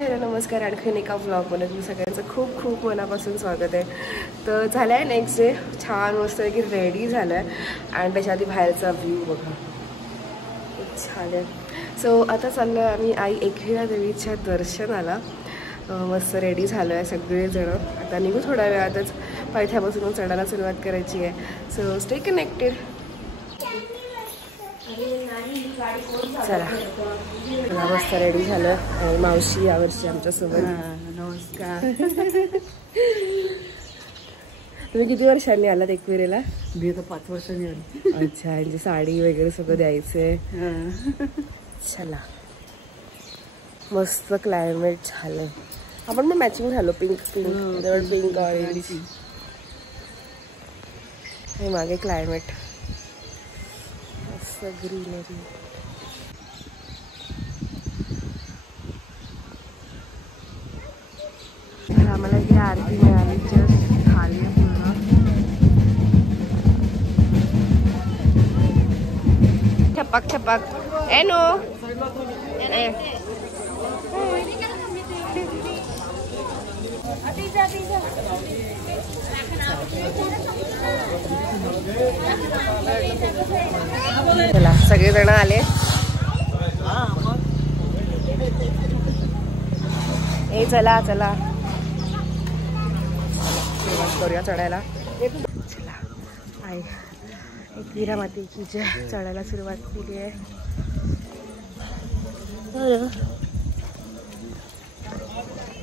नमस्कार, आणखीन एका ब्लॉगमध्ये तुम्ही सगळ्यांचं खूप खूप मनापासून स्वागत आहे. तर झालं आहे नेक्स्ट डे, छान मस्त की रेडी झालं आहे आणि त्याच्या आधी बाहेरचा व्ह्यू बघा खूप छान आहे. सो आता चाललो आहे आम्ही आई एकविरा देवीच्या दर्शनाला. मस्त रेडी झालो आहे सगळेजणं. आता निघू थोड्या वेळातच, पायथ्यापासून चढायला सुरुवात करायची आहे. So stay connected. चला मस्त रेडी झालं. मावशी यावर्षी आमच्यासोबत. नमस्कार. तुम्ही किती वर्षांनी आलात एकविरेला? मी तर 5 वर्षांनी आली. अच्छा, म्हणजे साडी वगैरे सगळं द्यायचंय. चला मस्त क्लायमेट झालंय. आपण पण मॅचिंग झालो, पिंक पिंक ऑरेंज. हे मागे क्लायमेट मस्त ग्रीनरी. आम्हाला इकडे आरती मिळाली जस्ट खाली पूर्ण. छपाक छपाक एनो चला सगळेजण आले. ए चला चला करूया चढायला. चला आई एकविरा मातेची जय. चढायला सुरुवात केली आहे.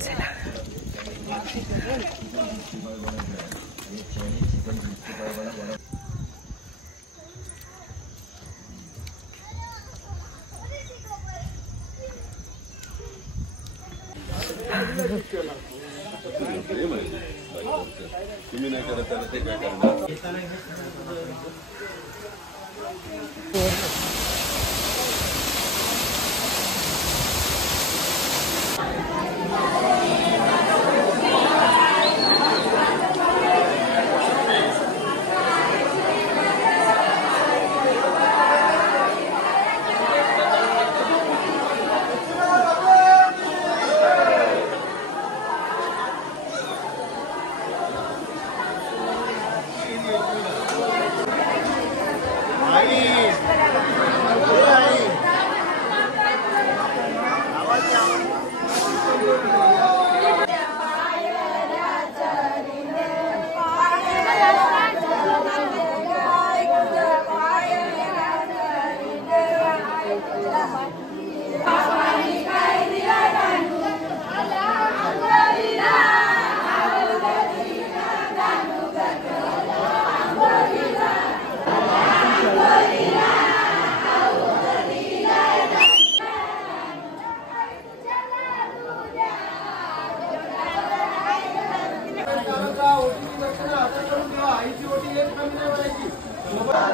चला तुम्ही नाही करत त्याला ते काय करणार.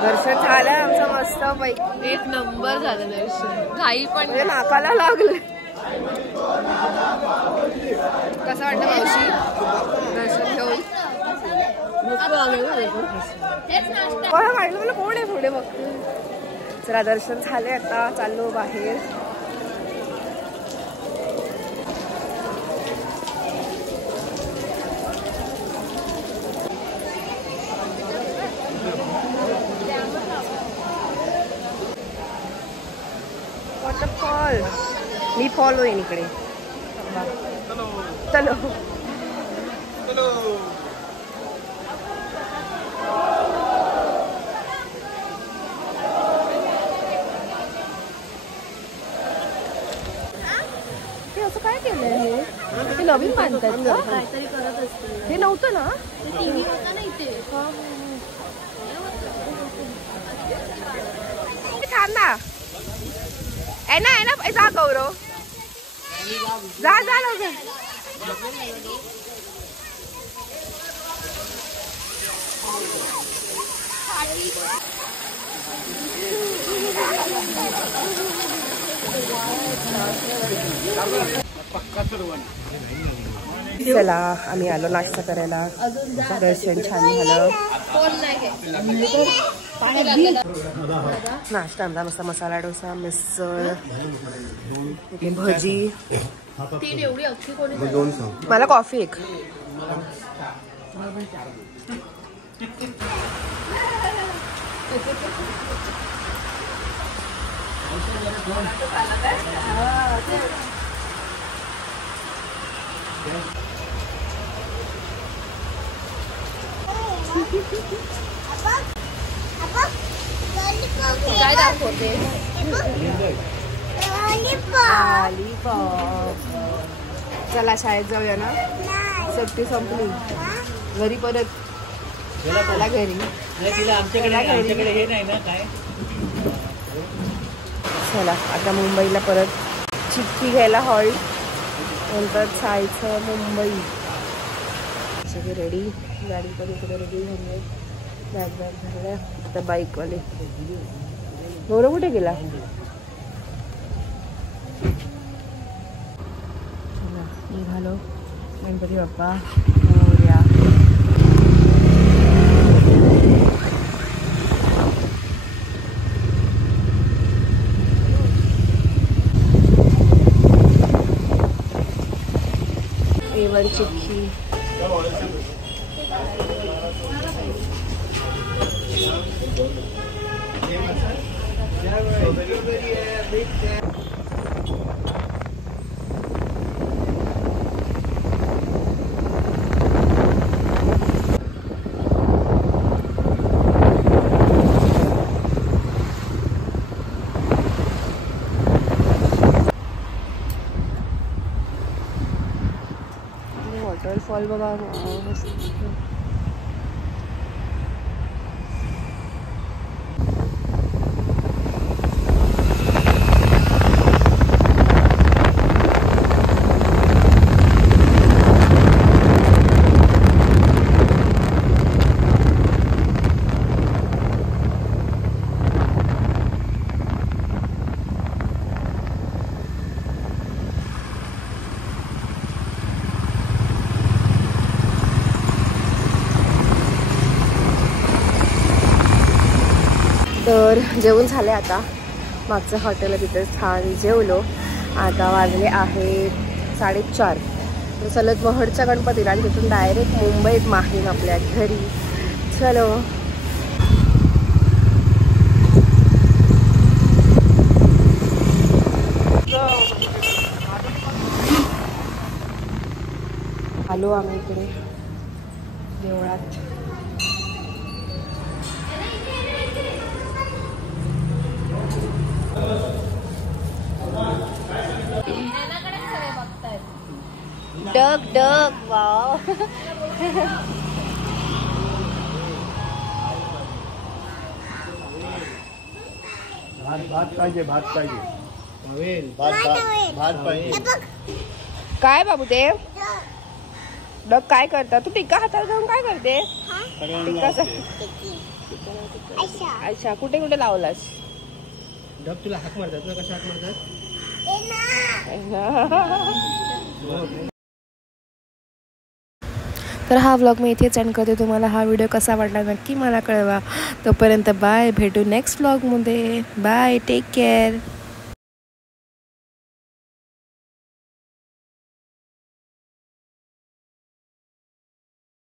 दर्शन झालं आमचं मस्त पैकी. एक नंबर झालं दर्शन. घाई पण नाकाला लागले. कसं वाटतं मावशी दर्शन घेऊन? मला कोण आहे पुढे बघ. चला दर्शन झाले, आता चाललो बाहेर. वॉटरफॉल. मी फॉलो आहे इकडे. चलो हे असं काय केलंय? हे नवीन बांधतात का? काहीतरी करत असते. हे नव्हतं ना? टीव्ही होता ना इथे. छान ना. आहे ना जा गौरव, जा जा लवकर. चला आम्ही आलो नाश्ता करायला. दर्शन छान झालं. नाश्ता आमचा मस्त मसाला डोसा, मिसळ, भजी, तीन एवढी अख्खी कोणी मग 2 सांग. मला कॉफी एक. काय दाखवते? चला शाळेत जाऊया ना. सुट्टी संपली. घरी परत चला घरी. आमच्याकडे हे नाही ना काय. चला आता मुंबईला परत चिठ्ठी घ्यायला हॉल्ट, नंतर जायचं मुंबई. सगळे रेडी, गाडी पण इकडे रेडी झाली आहे. बॅग झाल्या. आता बाईकवाले नवरा कुठे गेला? चला निघालो. गणपती बाप्पा मोरया. एवर चिक्की वॉटरफॉल बघा मस्त. तर जेवण झाले. आता मागचं हॉटेल तिथे छान जेवलो. आता वाजले आहेत 4:30. तर चलत महडच्या गणपतीला आणि तिथून डायरेक्ट मुंबईत माहीम आपल्या घरी. चलो आलो आम्ही इकडे देवळात. डग डग वाव. भात पाहिजे. भात पाहिजे. काय बाबू ते डग काय करता तू? टिक्का हातात घेऊन काय करते? अच्छा कुठे कुठे लावलास? डब तुला हाक मारतात ना? कशा हाक मारतात? तर हा व्लॉग मी इथेच एंड करते. तुम्हाला हा व्हिडिओ कसा वाटला नक्की मला कळवा. तोपर्यंत बाय. भेटू नेक्स्ट व्लॉगमध्ये. बाय. Take care.